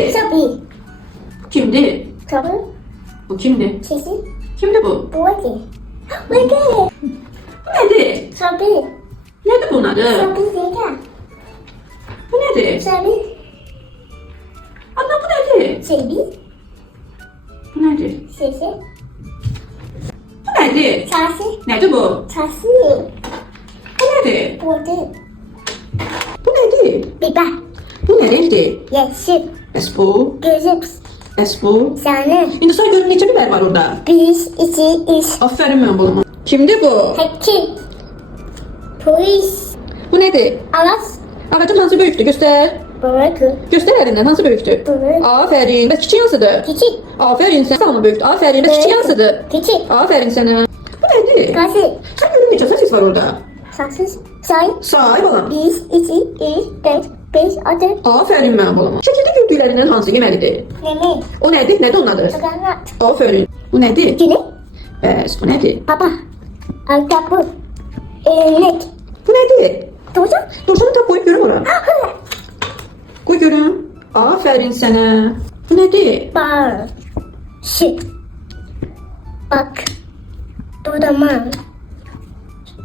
nedir? Sabi. Kimdi? Sabi. Bu kimdi? Sesi. Kimdi bu? Buati. Buati. Bu nedir? Sabi. Nedir bunun adı? Sabi zeka. Bu nedir? Sabi. Adnan bu nedir? Sebi. Bu nedir? Sesi. Bu nedir? Sasi. Nedir bu? Sasi. Bu nedir? Buati. Bu nedir? Biber. Bu ne renktir? Yeşil. Bəs bu? Gözüm. Bəs bu? Sarı. İndi say görüm neçə biber var orada? 1, 2, 3. Aferin mən bulama. Kimdi bu? Hekim. Polis. Bu nedir? Aras. Ağacın hansı böyükdür? Göster. Bırakın. Göster elinden hansı böyükdür? Buyurun. Aferin. Bəs kiçik hansıdır? Küçük. Aferin sen sana böyükdür. Aferin. Bəs kiçik hansıdır? Küçük. Aferin sana. Bu nedir? Gazı. Sen görüm neçə ses var orada? Sarsız. Say. Say balam. 1, 2, 3, 4, 5, 6. Aferin mən balama. Şəkildə gördüklərindən hansı yeməlidir? Meme. O nədir? Nədir onun adı? Sokaklar. Aferin. Bu nədir? Güne. Bəs bu nədir? Baba. Altabı. Örnek. Bu nədir? Durdum. Dursanı tap koyup görüm ora. Koy görüm. Aferin sana. Bu nedir? Bar. Şık. Bak. Dudaman.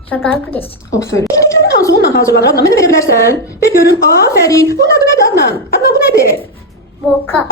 Sakal kulesi. Aferin. Şimdi görün hansı onunla hazırlanır Adnan? Mənə verə bilərsən? Bir görüm. Aferin. Bunun adı nədir Adnan? Adnan bu nədir? Boka.